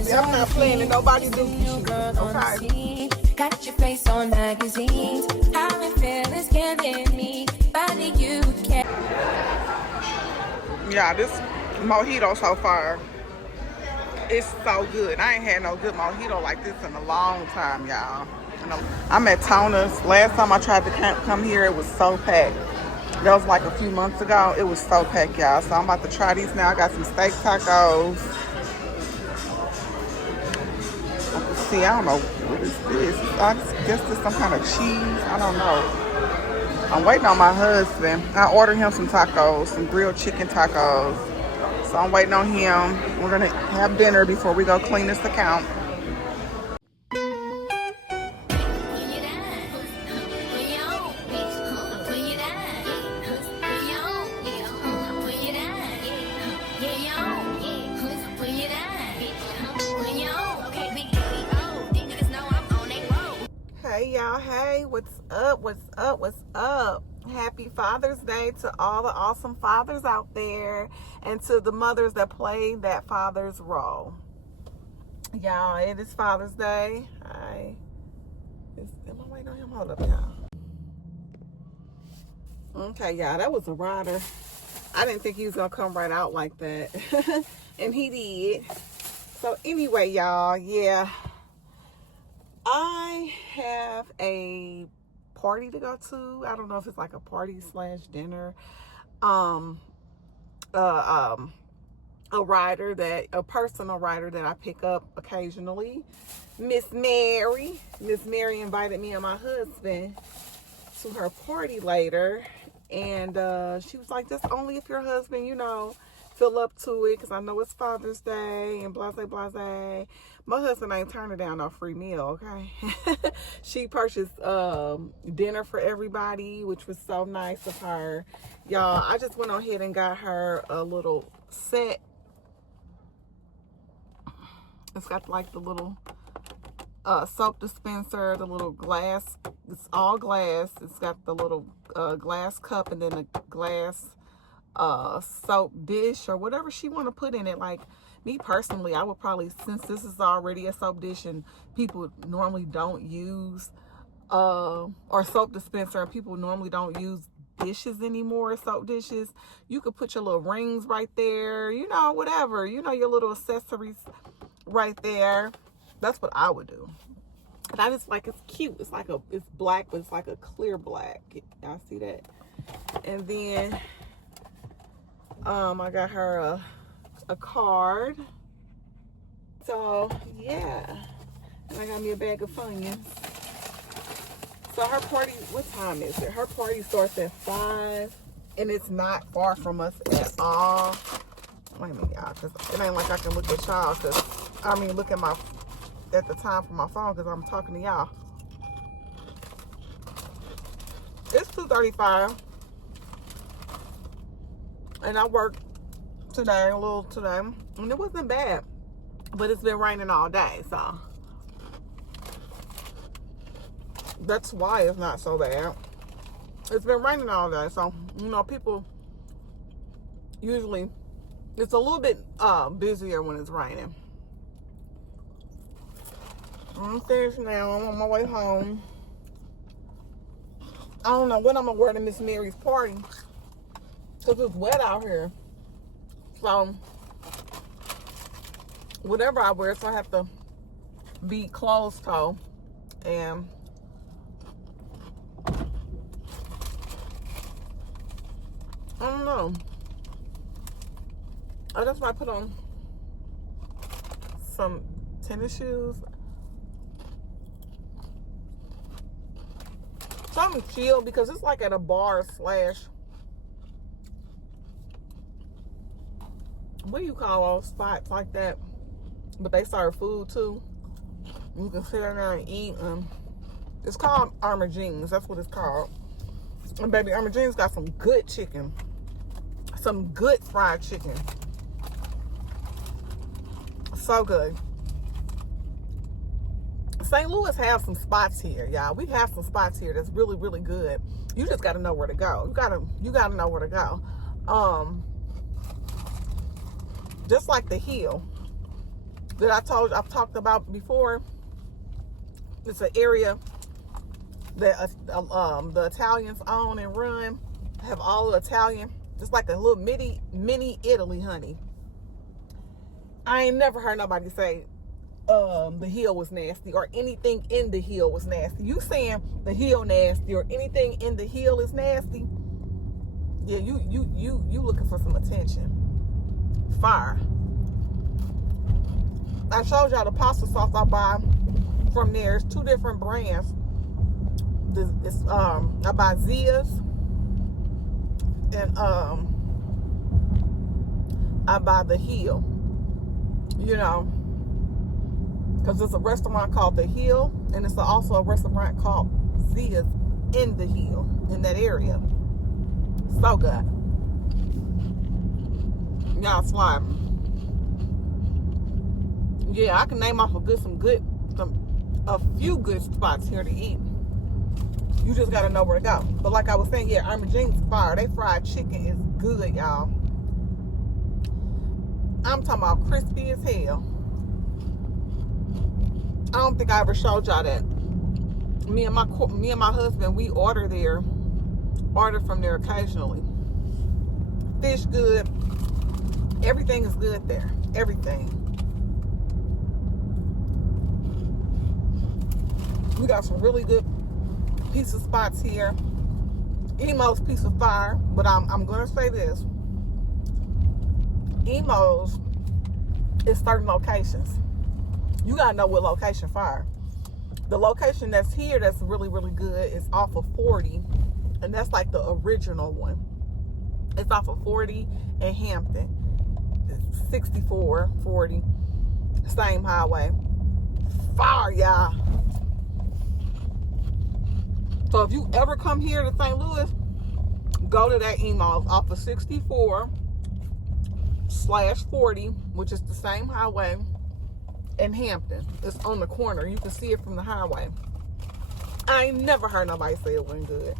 baby. I'm not playing in nobody's dookie shit, okay? Got your face on magazines. How it feels killing me. Body you can. Yeah, this mojito so far, it's so good. I ain't had no good mojito like this in a long time, y'all. I'm at Tona's. Last time I tried to come here, it was so packed. That was like a few months ago. It was so packed, y'all. So I'm about to try these now. I got some steak tacos. See, I don't know what is this. I guess this some kind of cheese. I don't know. I'm waiting on my husband. I ordered him some tacos, some grilled chicken tacos. So I'm waiting on him. We're gonna have dinner before we go clean this account. Hey y'all, hey, what's up, what's up, what's up? Happy Father's Day to all the awesome fathers out there and to the mothers that play that father's role. Y'all, it is Father's Day. Am I waiting on him? Hold up, y'all. Okay, y'all, that was a rider. I didn't think he was gonna come right out like that. And he did. So anyway, y'all, yeah. I have a party to go to. I don't know if it's like a party / dinner. A personal rider that I pick up occasionally. Miss Mary invited me and my husband to her party later. And she was like, just only if your husband, feel up to it, because I know it's Father's Day and blase blase. My husband ain't turning down no free meal, okay? She purchased dinner for everybody, which was so nice of her. Y'all, I just went on ahead and got her a little set. It's got like the little soap dispenser, the little glass. It's all glass. It's got the little glass cup and then a glass soap dish or whatever she want to put in it. Like me personally, I would probably, since this is already a soap dish and people normally don't use or soap dispenser and people normally don't use dishes anymore, soap dishes, you could put your little rings right there, whatever, your little accessories right there. That's what I would do. And I just like, it's cute. It's black, but it's like a clear black. Y'all see that? And then I got her a card. So yeah, and I got me a bag of Funyuns. So her party, what time is it? Her party starts at 5, and it's not far from us at all. Wait a minute, y'all, because it ain't like I can look at y'all, look at the time for my phone, because I'm talking to y'all. It's 2:35. And I worked today, and it wasn't bad, but it's been raining all day, so that's why it's not so bad. It's been raining all day, so people usually, it's a little bit busier when it's raining. I'm finished now. I'm on my way home. I don't know what I'm gonna wear to Miss Mary's party, because it's wet out here. So whatever I wear, so I have to be closed toe. And I don't know. I just might put on some tennis shoes. Something chill, because it's like at a bar / what do you call those spots like that? But they serve food too. You can sit in there and eat. It's called Armour Jeans. That's what it's called. And baby, Armour Jeans got some good chicken. Some good fried chicken. So good. St. Louis have some spots here, y'all. We have some spots here that's really, really good. You just got to know where to go. You gotta know where to go. Just like the Hill. that I've talked about before. It's an area that the Italians own and run. Have all the Italian. It's like a little mini Italy, honey. I ain't never heard nobody say the hill was nasty or anything in the hill was nasty. You saying the hill nasty or anything in the hill is nasty? Yeah, you looking for some attention. Fire. I showed y'all the pasta sauce I buy from there. It's 2 different brands. I buy Zia's and I buy the Hill. You know, because there's a restaurant called the Hill, and it's also a restaurant called Zia's in the Hill in that area. So good. Y'all slime. Yeah, I can name off a few good spots here to eat. You just gotta know where to go. But like I was saying, yeah, Irma Jean's fire. They fried chicken is good, y'all. I'm talking about crispy as hell. I don't think I ever showed y'all that. Me and my husband, we order from there occasionally. Fish good. Everything is good there. Everything. We got some really good pizza spots here. Emo's Pizza Fire, but I'm gonna say this. Emo's is certain locations. You gotta know what location fire. The location that's here that's really, really good is off of 40, and that's like the original one. It's off of 40 and Hampton. It's 64, 40, same highway. Fire, y'all. So if you ever come here to St. Louis, go to that Emo's off of 64/40, which is the same highway, in Hampton. It's on the corner. You can see it from the highway. I ain't never heard nobody say it wasn't good.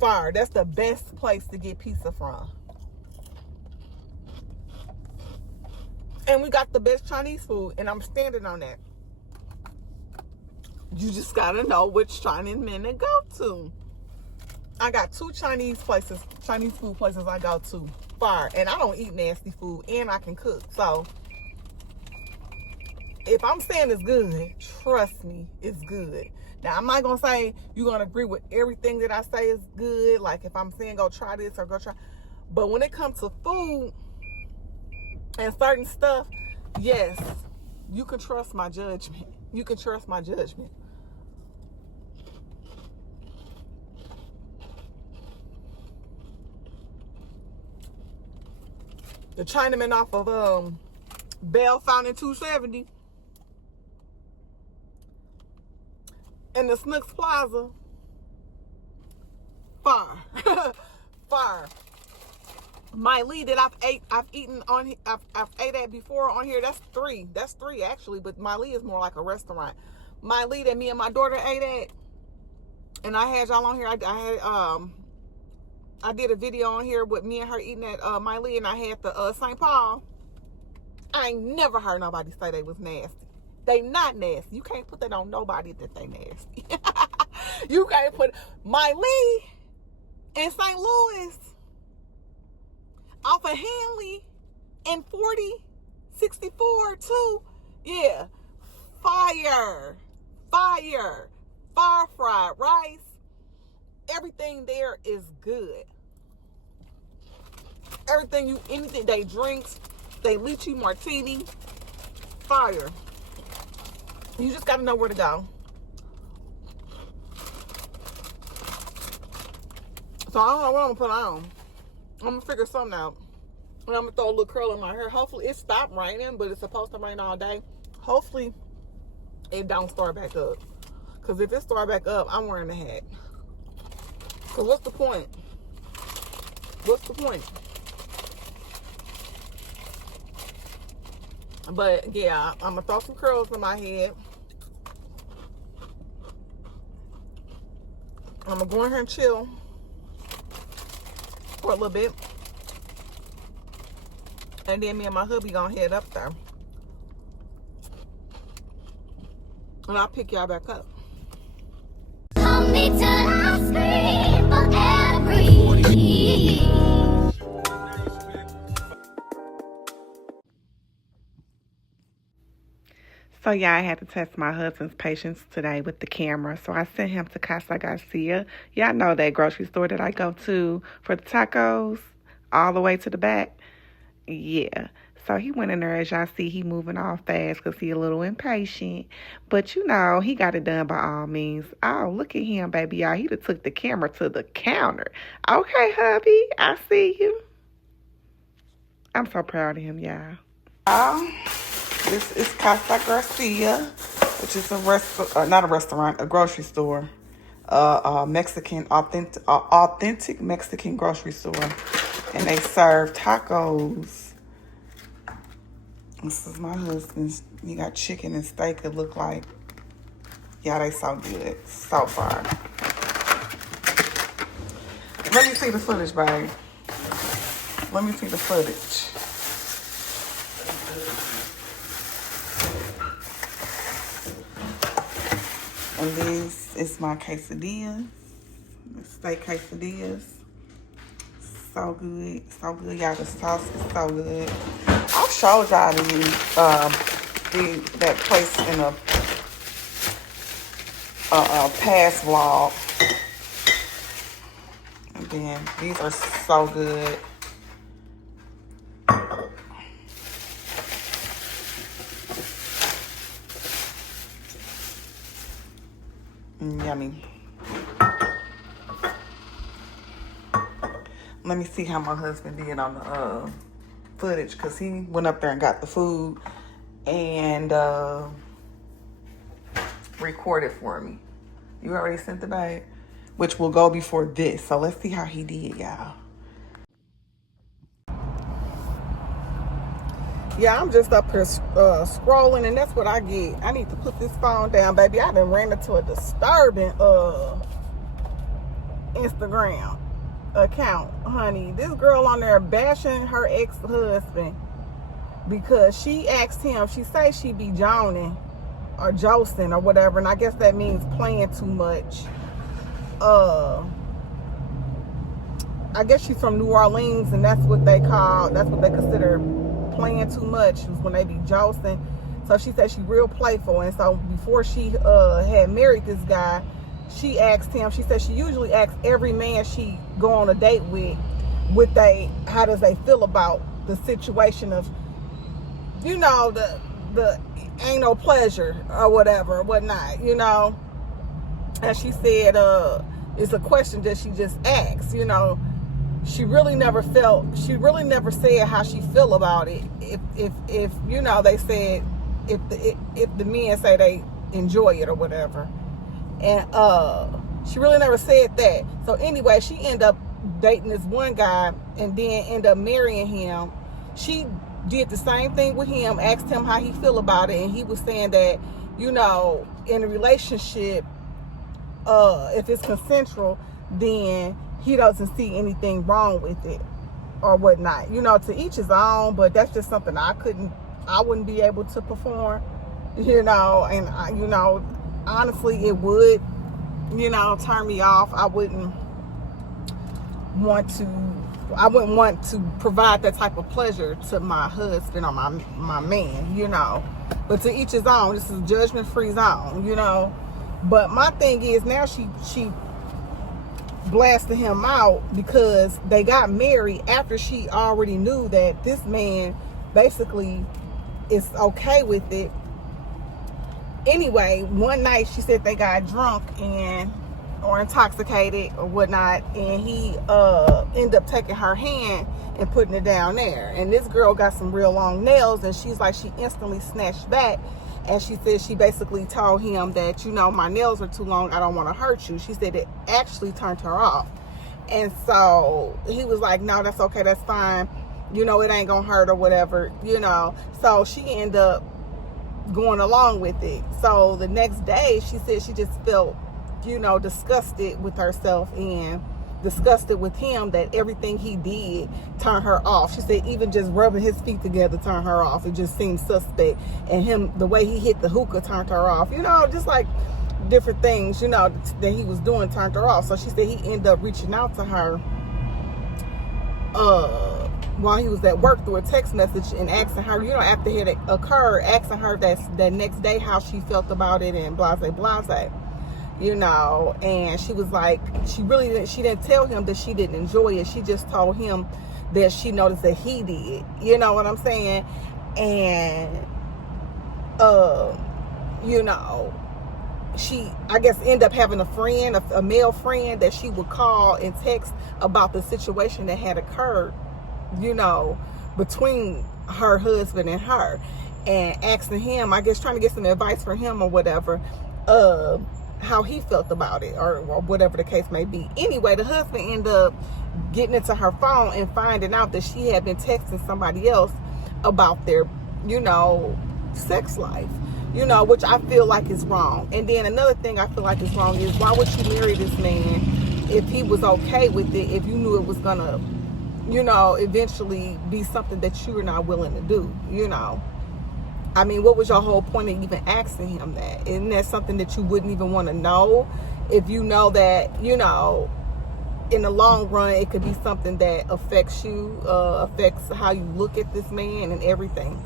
Fire. That's the best place to get pizza from. And we got the best Chinese food, and I'm standing on that. You just gotta know which Chinese men to go to. I got 2 Chinese food places I go to. Fire. And I don't eat nasty food, and I can cook. So if I'm saying it's good, trust me, it's good. Now, I'm not gonna say you're gonna agree with everything that I say is good. Like if I'm saying go try this or go try, but when it comes to food and certain stuff, yes, you can trust my judgment. You can trust my judgment. The Chinaman off of Bell Fountain 270 and the Snooks Plaza. Fire. Fire. My lead that I've eaten on, I've ate at before on here. That's 3 actually, but my lead is more like a restaurant. My lead that me and my daughter ate at, and I had y'all on here. I did a video on here with me and her eating at my lead, and I had the St. Paul. I ain't never heard nobody say they was nasty. They not nasty. You can't put that on nobody that they nasty. You can't put my lead in St. Louis off of Hanley and 40/64 too. Yeah. Fire fried rice. Everything there is good. Anything they drinks, they lychee martini. Fire. You just gotta know where to go. So I don't know what I'm gonna put on. I'm gonna figure something out. And I'm gonna throw a little curl in my hair. Hopefully it stopped raining, but it's supposed to rain all day. Hopefully it don't start back up. Cause if it start back up, I'm wearing a hat. Cause what's the point? But yeah, I'm gonna throw some curls in my head. I'm gonna go in here and chill. 'for a little bit. And then me and my hubby gonna head up there. And I'll pick y'all back up. Hold me till I scream for every. So yeah, I had to test my husband's patience today with the camera. So I sent him to Casa Garcia. Y'all know that grocery store that I go to for the tacos, all the way to the back. Yeah. So he went in there. As y'all see, he moving all fast because he a little impatient. But you know, he got it done by all means. Oh, look at him, baby, y'all. He done took the camera to the counter. Okay, hubby, I see you. I'm so proud of him, y'all. This is Casa Garcia, which is a not a restaurant, a grocery store. Mexican, authentic Mexican grocery store. And they serve tacos. This is my husband's. He got chicken and steak, it look like. Yeah, they so good. So far. Let me see the footage, babe. Let me see the footage. And this is my quesadillas. Steak quesadillas. So good. So good, y'all. The sauce is so good. I'll show y'all that place in a past vlog. And then these are so good. Yummy. Let me see how my husband did on the footage, because he went up there and got the food and recorded for me. You already sent the bag, which will go before this. So let's see how he did, y'all. Yeah, I'm just up here scrolling, and that's what I get. I need to put this phone down, baby. I done ran into a disturbing Instagram account, honey. This girl on there bashing her ex-husband because she asked him, she say she be joning or josting or whatever, and I guess that means playing too much. I guess she's from New Orleans, and that's what they consider playing too much, was when they be josting. So she said she real playful, and so before she had married this guy, she asked him, she said she usually asks every man she go on a date with, how does they feel about the situation of, you know, the ain't no pleasure or whatever, whatnot, you know. And she said it's a question that she just asked, you know. She really never said how she feel about it. If you know, they said if the men say they enjoy it or whatever. And she really never said that. So anyway, she ended up dating this one guy and then ended up marrying him. She did the same thing with him, asked him how he feel about it, and he was saying that, you know, in a relationship, if it's consensual, then he doesn't see anything wrong with it or whatnot. You know, to each his own, but that's just something I wouldn't be able to perform, you know. And you know, honestly, it would, you know, turn me off. I wouldn't want to provide that type of pleasure to my husband or my man, you know. But to each his own. This is a judgment-free zone, you know. But my thing is, now she blasted him out because they got married after she already knew that this man basically is okay with it. Anyway, one night she said they got drunk or intoxicated or whatnot, and he ended up taking her hand and putting it down there. And this girl got some real long nails, and she's like, she instantly snatched back. And she said she basically told him that, you know, my nails are too long, I don't want to hurt you. She said it actually turned her off. And so he was like, no, that's okay, that's fine. You know, it ain't gonna hurt or whatever, you know. So she ended up going along with it. So the next day, she said she just felt, you know, disgusted with herself. And disgusted with him that everything he did turned her off. She said even just rubbing his feet together turned her off. It just seemed suspect. And him, the way he hit the hookah turned her off. You know, just like different things, you know, that he was doing turned her off. So she said he ended up reaching out to her while he was at work through a text message and asking her, you know, after it had occurred, asking her that next day how she felt about it and blase, you know. And she was like, she didn't tell him that she didn't enjoy it. She just told him that she noticed that he did. You know what I'm saying? And, you know, she, I guess, ended up having a friend, a male friend that she would call and text about the situation that had occurred, you know, between her husband and her, and asking him, I guess, trying to get some advice from him or whatever, how he felt about it, or whatever the case may be. Anyway, the husband ended up getting into her phone and finding out that she had been texting somebody else about their, you know, sex life. You know, which I feel like is wrong. And then another thing I feel like is wrong is, why would you marry this man if he was okay with it, if you knew it was gonna, you know, eventually be something that you were not willing to do, you know? I mean, what was your whole point of even asking him that? Isn't that something that you wouldn't even want to know, if you know that, you know, in the long run, it could be something that affects you, affects how you look at this man and everything.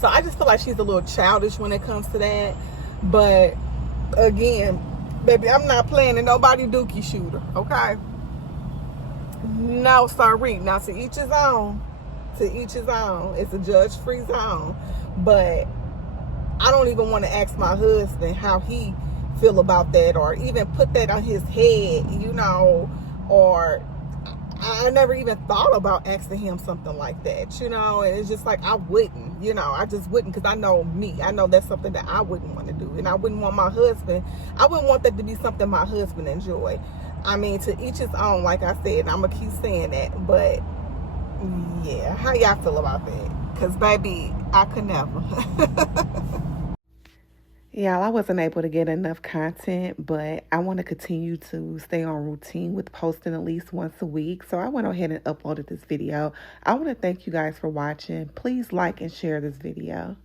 So I just feel like she's a little childish when it comes to that. But again, baby, I'm not playing a nobody dookie shooter, okay? No, sorry. Now, to each his own. To each his own. It's a judge-free zone. But I don't even want to ask my husband how he feel about that, or even put that on his head, you know, or I never even thought about asking him something like that, you know. And it's just like, I wouldn't, you know, I just wouldn't, because I know me. I know that's something that I wouldn't want to do. And I wouldn't want my husband, I wouldn't want that to be something my husband enjoy. I mean, to each his own, like I said, and I'm going to keep saying that. But, yeah, how y'all feel about that? Because, baby, I could never. Y'all, I wasn't able to get enough content, but I want to continue to stay on routine with posting at least once a week. So I went ahead and uploaded this video. I want to thank you guys for watching. Please like and share this video.